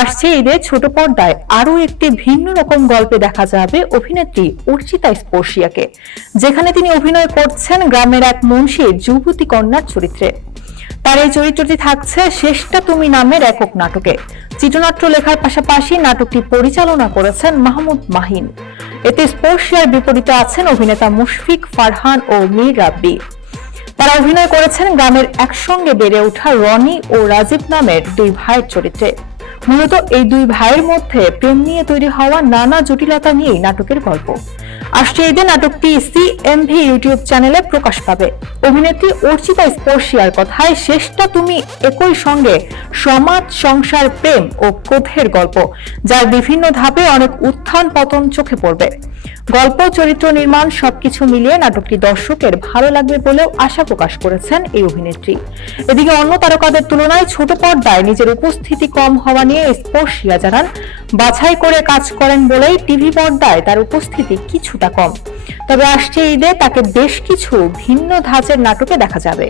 আসছে ঈদে ছোট পর্দায় আরো একটি ভিন্ন রকম গল্পে দেখা যাবে অভিনেত্রী অর্চিতা স্পর্শিয়াকে, যেখানে তিনি অভিনয় করছেন গ্রামের এক মুন্সির যুবতী কন্যার চরিত্রে। তার এই চরিত্রটি থাকছে শেষটা তুমি নামের একক নাটকে। চিত্রনাট্য লেখার পাশাপাশি নাটকটি পরিচালনা করেছেন মাহমুদ মাহিন। এতে স্পর্শিয়ার বিপরীতে আছেন অভিনেতা মুশফিক ফারহান ও মীর রাব্বি। তারা অভিনয় করেছেন গ্রামের একসঙ্গে বেড়ে ওঠা রনি ও রাজীব নামের দুই ভাইয়ের চরিত্রে। মূলত এই দুই ভাইয়ের মধ্যে প্রেম নিয়ে তৈরি হওয়া নানা জটিলতা নিয়েই নাটকের গল্প। আসছে ঈদে নাটকটি সিএমভি ইউটিউব চ্যানেলে প্রকাশ পাবে। অভিনেত্রী অর্চিতা স্পর্শিয়ার কথায় শেষটা তুমি একই সঙ্গে সমাজ, সংসার, প্রেম ও ক্রোধের গল্প, যার বিভিন্ন ধাপে অনেক উত্থান পতন চোখে পড়বে। গল্প, চরিত্র নির্মাণ সবকিছু মিলিয়ে নাটকটি দর্শকের ভালো লাগবে বলেও আশা প্রকাশ করেছেন এই অভিনেত্রী। এদিকে অন্য তারকাদের তুলনায় ছোট পর্দায় নিজের উপস্থিতি কম হওয়া নিয়ে স্পর্শিয়া জানান, বাছাই করে কাজ করেন বলেই টিভি পর্দায় তার উপস্থিতি কিছুটা কম। তবে আসছে ঈদে তাকে বেশ কিছু ভিন্ন ধাঁচের নাটকে দেখা যাবে।